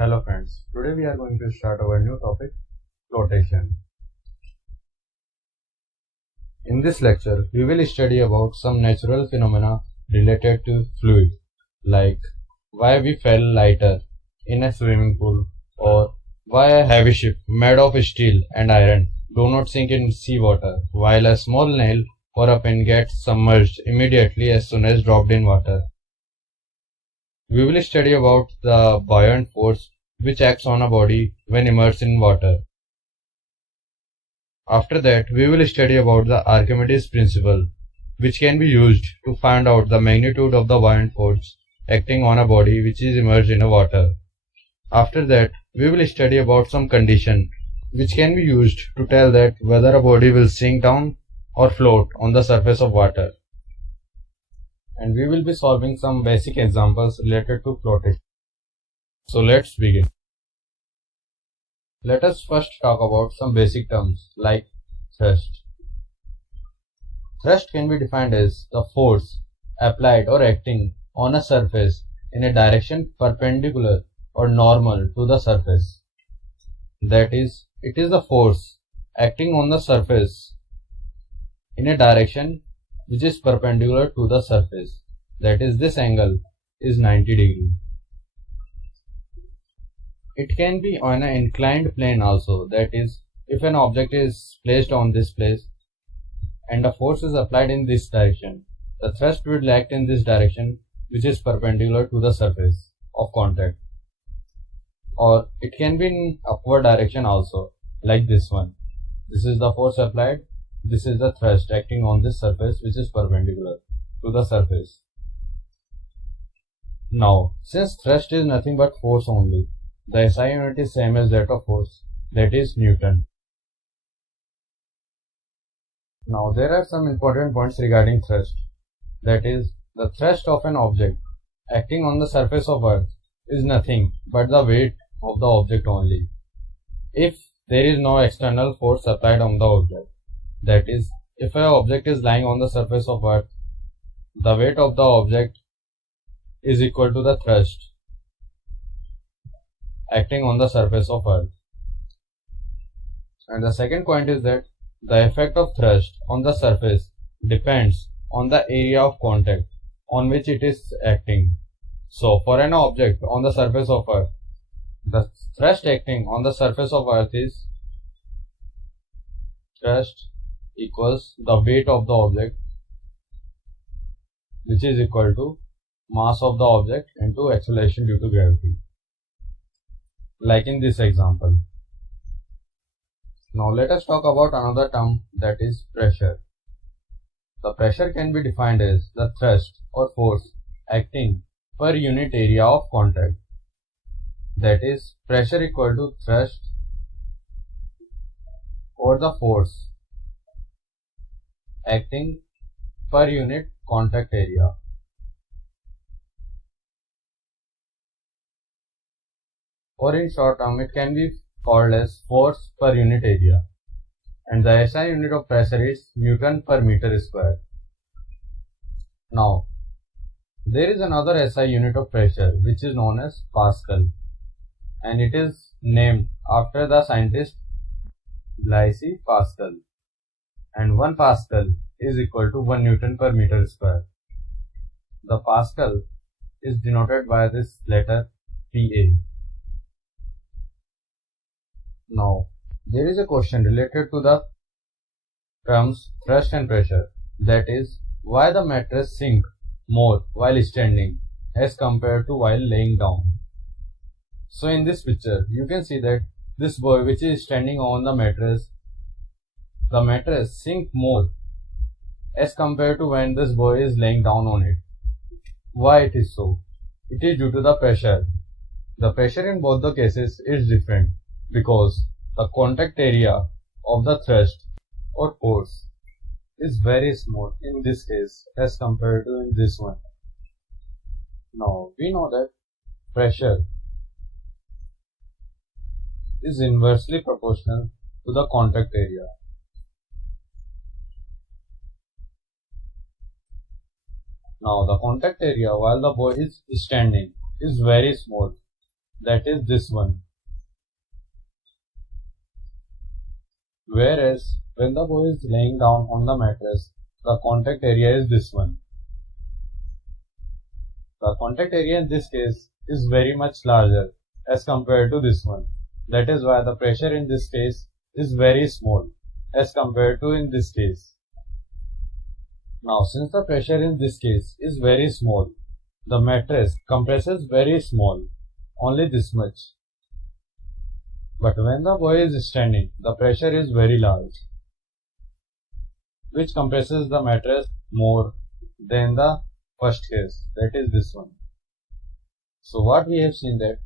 Hello friends, today we are going to start our new topic, flotation. In this lecture, we will study about some natural phenomena related to fluid, like why we feel lighter in a swimming pool, or why a heavy ship made of steel and iron do not sink in seawater, while a small nail or a pen gets submerged immediately as soon as dropped in water. We will study about the buoyant force which acts on a body when immersed in water. After that, we will study about the Archimedes principle, which can be used to find out the magnitude of the buoyant force acting on a body which is immersed in a water. After that, we will study about some condition which can be used to tell that whether a body will sink down or float on the surface of water. And we will be solving some basic examples related to flotation. So let's begin. Let us first talk about some basic terms like thrust. Thrust can be defined as the force applied or acting on a surface in a direction perpendicular or normal to the surface. That is, it is the force acting on the surface in a direction which is perpendicular to the surface. That is, this angle is 90 degrees. It can be on an inclined plane also. That is, if an object is placed on this place and a force is applied in this direction, the thrust will act in this direction which is perpendicular to the surface of contact. Or it can be in upward direction also, like this one. This is the force applied, this is the thrust acting on this surface which is perpendicular to the surface. Now, since thrust is nothing but force only, the SI unit is same as that of force, that is Newton. Now, there are some important points regarding thrust. That is, the thrust of an object acting on the surface of Earth is nothing but the weight of the object only. If there is no external force applied on the object, that is, if an object is lying on the surface of Earth, the weight of the object is equal to the thrust acting on the surface of Earth. And the second point is that the effect of thrust on the surface depends on the area of contact on which it is acting. So, for an object on the surface of Earth, the thrust acting on the surface of Earth is thrust equals the weight of the object, which is equal to mass of the object into acceleration due to gravity, like in this example. Now let us talk about another term, that is pressure. The pressure can be defined as the thrust or force acting per unit area of contact. That is, pressure equal to thrust or the force acting per unit contact area. Or in short term, it can be called as force per unit area. And the SI unit of pressure is Newton per meter square. Now, there is another SI unit of pressure which is known as Pascal, and it is named after the scientist Blaise Pascal. And 1 Pascal is equal to 1 Newton per meter square. The Pascal is denoted by this letter Pa. Now, there is a question related to the terms thrust and pressure, that is, why the mattress sink more while standing as compared to while laying down. So in this picture, you can see that this boy which is standing on the mattress sink more as compared to when this boy is laying down on it. Why it is so? It is due to the pressure. The pressure in both the cases is different, because the contact area of the thrust or force is very small in this case as compared to in this one. Now we know that pressure is inversely proportional to the contact area. Now the contact area while the boy is standing is very small, that is this one. Whereas when the boy is laying down on the mattress, the contact area is this one. The contact area in this case is very much larger as compared to this one. That is why the pressure in this case is very small as compared to in this case. Now, since the pressure in this case is very small, the mattress compresses very small, only this much. But when the boy is standing, the pressure is very large, which compresses the mattress more than the first case, that is this one. So what we have seen that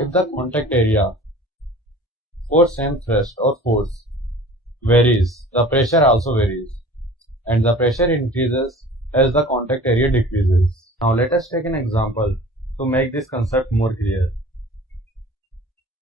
if the contact area for same thrust or force varies, the pressure also varies, and the pressure increases as the contact area decreases. Now let us take an example to make this concept more clear.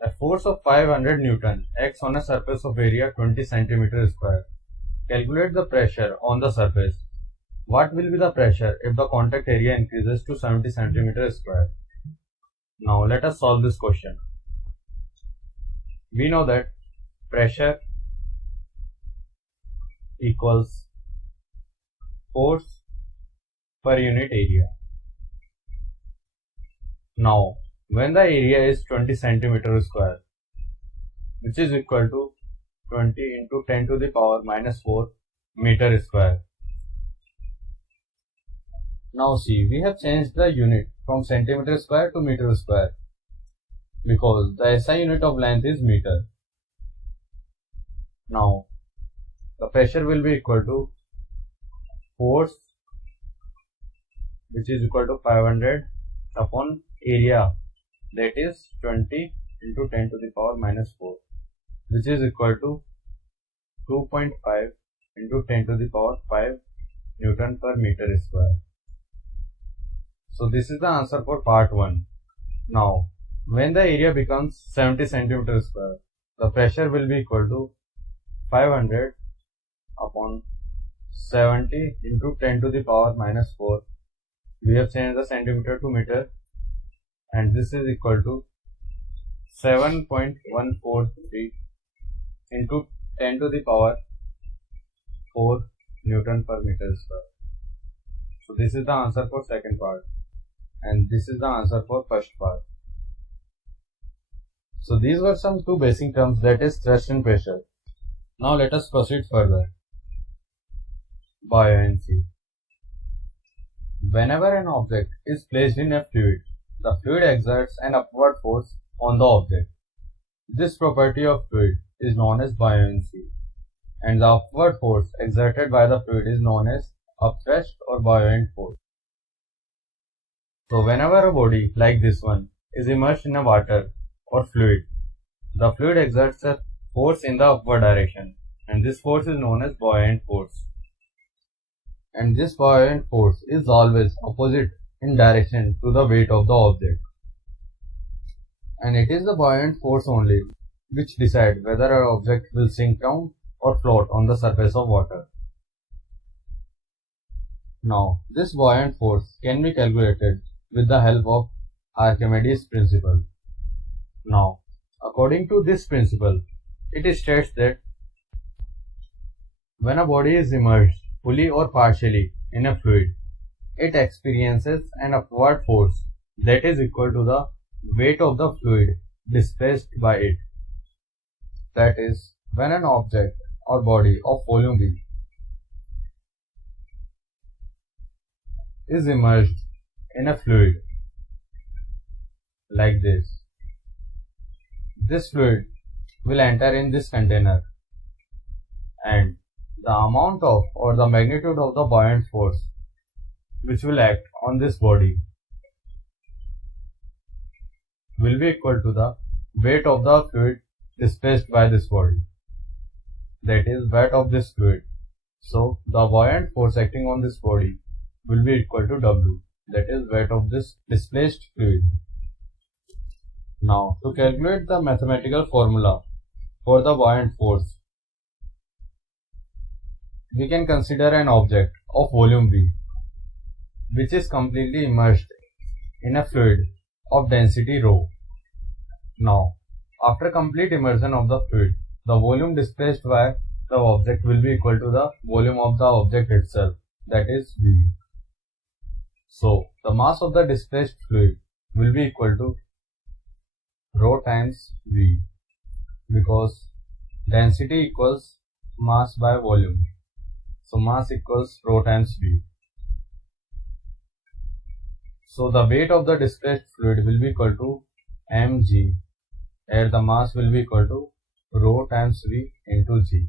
A force of 500 Newton acts on a surface of area 20 cm square. Calculate the pressure on the surface. What will be the pressure if the contact area increases to 70 cm square? Now let us solve this question. We know that pressure equals force per unit area. Now when the area is 20 cm square, which is equal to 20 into 10 to the power minus 4 meter square. Now see, we have changed the unit from centimeter square to meter square because the SI unit of length is meter. Now the pressure will be equal to force, which is equal to 500 upon area, that is 20 into 10 to the power minus 4, which is equal to 2.5 into 10 to the power 5 Newton per meter square. So this is the answer for part 1. Now when the area becomes 70 cm square, the pressure will be equal to 500 upon 70 into 10 to the power minus 4. We have changed the centimeter to meter, and this is equal to 7.143 into 10 to the power 4 Newton per meter square. So this is the answer for second part, and this is the answer for first part. So these were some two basic terms, that is thrust and pressure. Now let us proceed further. Buoyancy. Whenever an object is placed in a fluid, the fluid exerts an upward force on the object. This property of fluid is known as buoyancy, and the upward force exerted by the fluid is known as upthrust or buoyant force. So whenever a body like this one is immersed in a water or fluid, the fluid exerts a force in the upward direction, and this force is known as buoyant force. And this buoyant force is always opposite in direction to the weight of the object. And it is the buoyant force only which decides whether an object will sink down or float on the surface of water. Now, this buoyant force can be calculated with the help of Archimedes' principle. Now, according to this principle, it states that when a body is immersed fully or partially in a fluid, it experiences an upward force that is equal to the weight of the fluid displaced by it. That is, when an object or body of volume V is immersed in a fluid like this, this fluid will enter in this container, and the amount of or the magnitude of the buoyant force which will act on this body will be equal to the weight of the fluid displaced by this body, that is weight of this fluid. So the buoyant force acting on this body will be equal to W, that is weight of this displaced fluid. Now to calculate the mathematical formula for the buoyant force, we can consider an object of volume V which is completely immersed in a fluid of density rho. Now, after complete immersion of the fluid, the volume displaced by the object will be equal to the volume of the object itself, that is V. So, the mass of the displaced fluid will be equal to rho times V, because density equals mass by volume. So, mass equals rho times V. So, the weight of the displaced fluid will be equal to mg, where the mass will be equal to rho times V into g.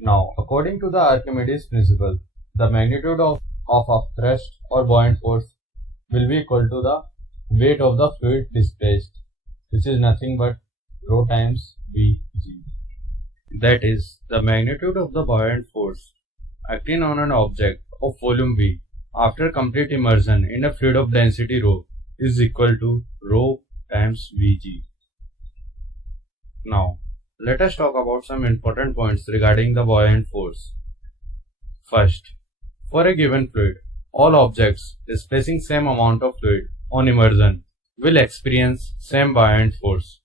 Now, according to the Archimedes principle, the magnitude of a thrust or buoyant force will be equal to the weight of the fluid displaced, which is nothing but rho times Vg. That is, the magnitude of the buoyant force acting on an object of volume V after complete immersion in a fluid of density rho is equal to rho times Vg. Now, let us talk about some important points regarding the buoyant force. First, for a given fluid, all objects displacing same amount of fluid on immersion will experience same buoyant force.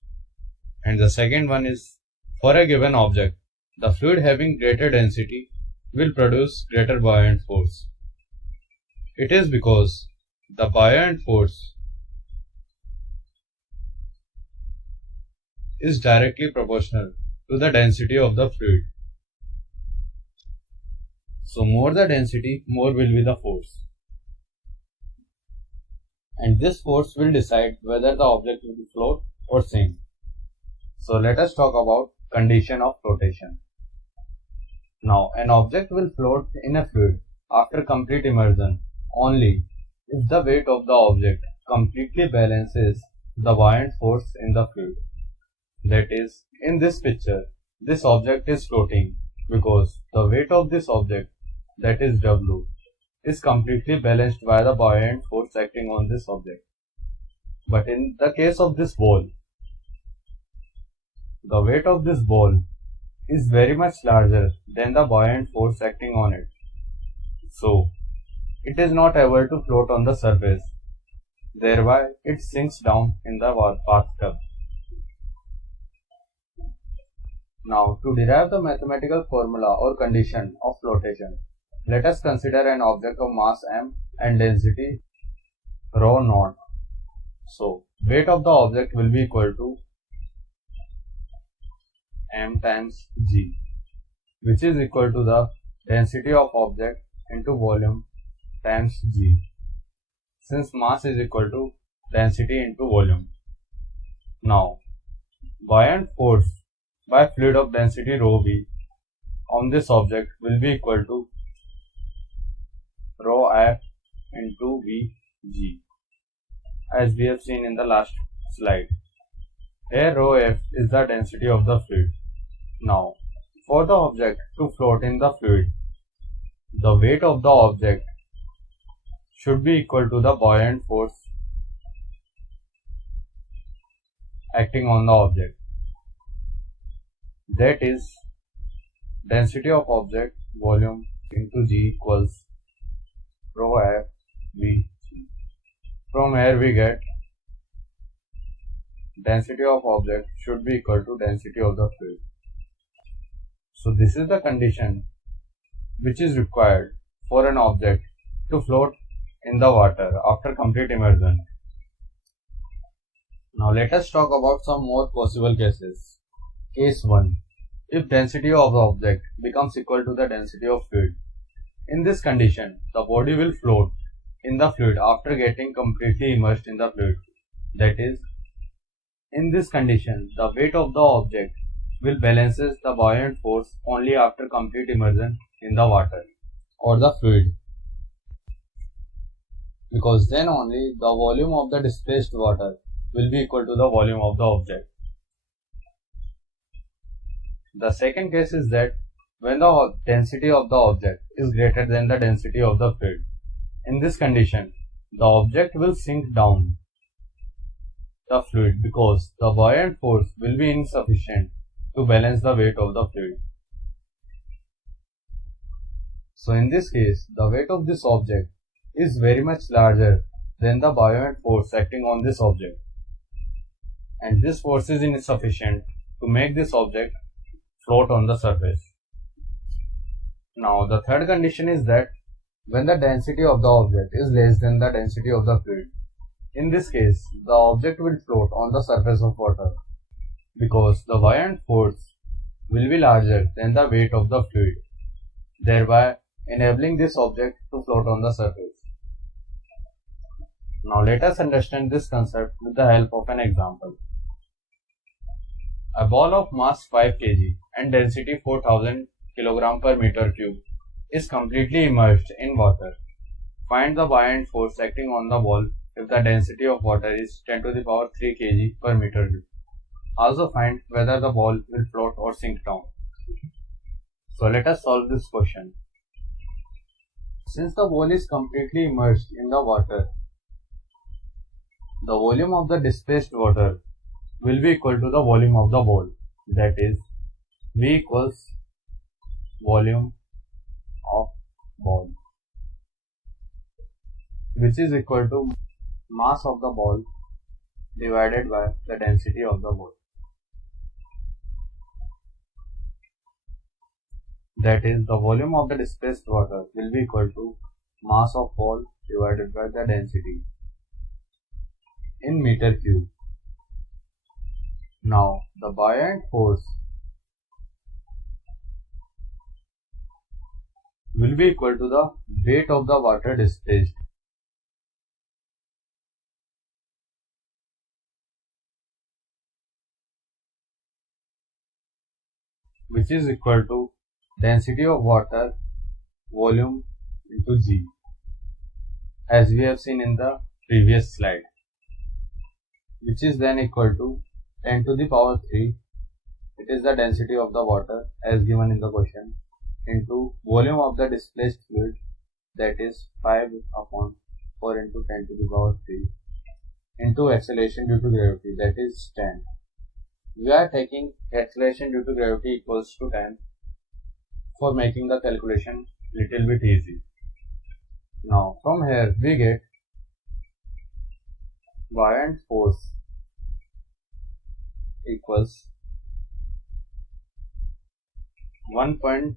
And the second one is, for a given object, the fluid having greater density will produce greater buoyant force. It is because the buoyant force is directly proportional to the density of the fluid. So, more the density, more will be the force. And this force will decide whether the object will float or sink. So, let us talk about condition of flotation. Now, an object will float in a fluid after complete immersion only if the weight of the object completely balances the buoyant force in the fluid. That is, in this picture, this object is floating because the weight of this object, that is W, is completely balanced by the buoyant force acting on this object. But in the case of this ball, the weight of this ball is very much larger than the buoyant force acting on it. So, it is not able to float on the surface. Thereby, it sinks down in the bathtub. Now, to derive the mathematical formula or condition of flotation, let us consider an object of mass m and density rho naught. So, weight of the object will be equal to m times g, which is equal to the density of object into volume times g, since mass is equal to density into volume. Now, buoyant force by fluid of density rho v on this object will be equal to rho f into vg, as we have seen in the last slide. Here rho f is the density of the fluid. Now, for the object to float in the fluid, the weight of the object should be equal to the buoyant force acting on the object. That is, density of object volume into g equals rho f v g. From here we get density of object should be equal to density of the fluid. So this is the condition which is required for an object to float in the water after complete immersion. Now let us talk about some more possible cases. Case 1. If density of the object becomes equal to the density of fluid. In this condition, the body will float in the fluid after getting completely immersed in the fluid. That is, in this condition, the weight of the object will balances the buoyant force only after complete immersion in the water or the fluid, because then only the volume of the displaced water will be equal to the volume of the object. The second case is that when the density of the object is greater than the density of the fluid. In this condition, the object will sink down the fluid because the buoyant force will be insufficient to balance the weight of the fluid. So in this case, the weight of this object is very much larger than the buoyant force acting on this object. and this force is insufficient to make this object float on the surface. Now the third condition is that when the density of the object is less than the density of the fluid. In this case, the object will float on the surface of water because the buoyant force will be larger than the weight of the fluid, thereby enabling this object to float on the surface. Now let us understand this concept with the help of an example. A ball of mass 5 kg and density 4000 kg per meter cube is completely immersed in water. Find the buoyant force acting on the ball if the density of water is 10 to the power 3 kg per meter cube. Also find whether the ball will float or sink down. So let us solve this question. Since the ball is completely immersed in the water, the volume of the displaced water will be equal to the volume of the ball. That is, V equals volume of ball, which is equal to mass of the ball divided by the density of the ball. That is, the volume of the displaced water will be equal to mass of ball divided by the density in meter cube. Now, the buoyant force will be equal to the weight of the water displaced, which is equal to density of water volume into G, as we have seen in the previous slide, which is then equal to 10 to the power 3, it is the density of the water as given in the question, into volume of the displaced fluid, that is 5 upon 4 into 10 to the power 3, into acceleration due to gravity, that is 10. We are taking acceleration due to gravity equals to 10 for making the calculation little bit easy. Now from here we get buoyant force equals 1.25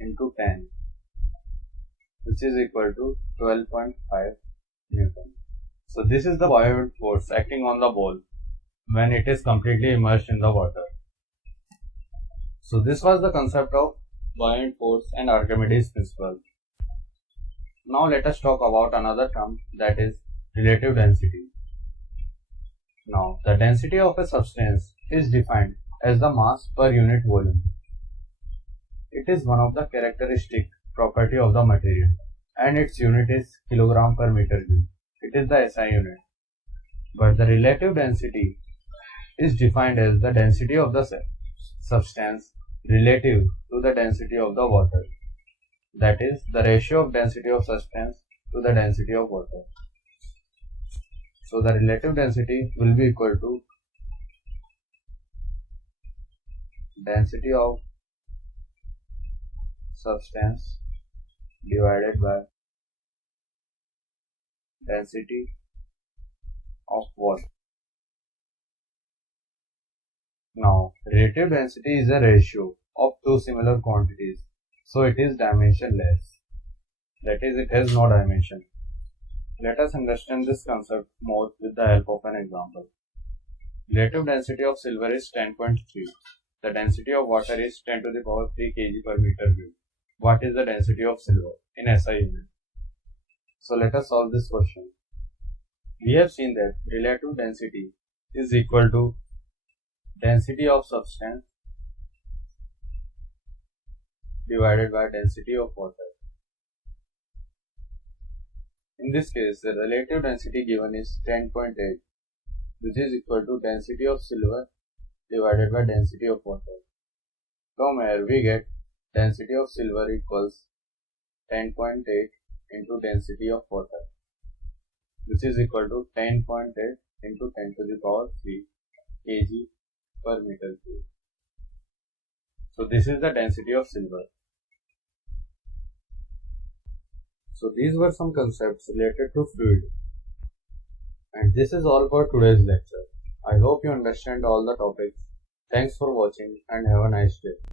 into 10, which is equal to 12.5 Newton. So this is the buoyant force acting on the ball when it is completely immersed in the water. So this was the concept of buoyant force and Archimedes principle. Now let us talk about another term, that is relative density. Now the density of a substance is defined as the mass per unit volume. It is one of the characteristic property of the material and its unit is kilogram per meter cube. It is the SI unit. But the relative density is defined as the density of the substance relative to the density of the water. That is the ratio of density of substance to the density of water. So the relative density will be equal to density of substance divided by density of water. Now, relative density is a ratio of two similar quantities, so it is dimensionless. That is, it has no dimension. Let us understand this concept more with the help of an example. Relative density of silver is 10.3. The density of water is 10 to the power 3 kg per meter cube. What is the density of silver in SI unit? So let us solve this question. We have seen that relative density is equal to density of substance divided by density of water. In this case, the relative density given is 10.8, which is equal to density of silver divided by density of water. From here we get density of silver equals 10.8 into density of water, which is equal to 10.8 into 10 to the power 3 kg per meter cube. So this is the density of silver. So these were some concepts related to fluid, and And this is all for today's lecture. I hope you understand all the topics. Thanks for watching and have a nice day.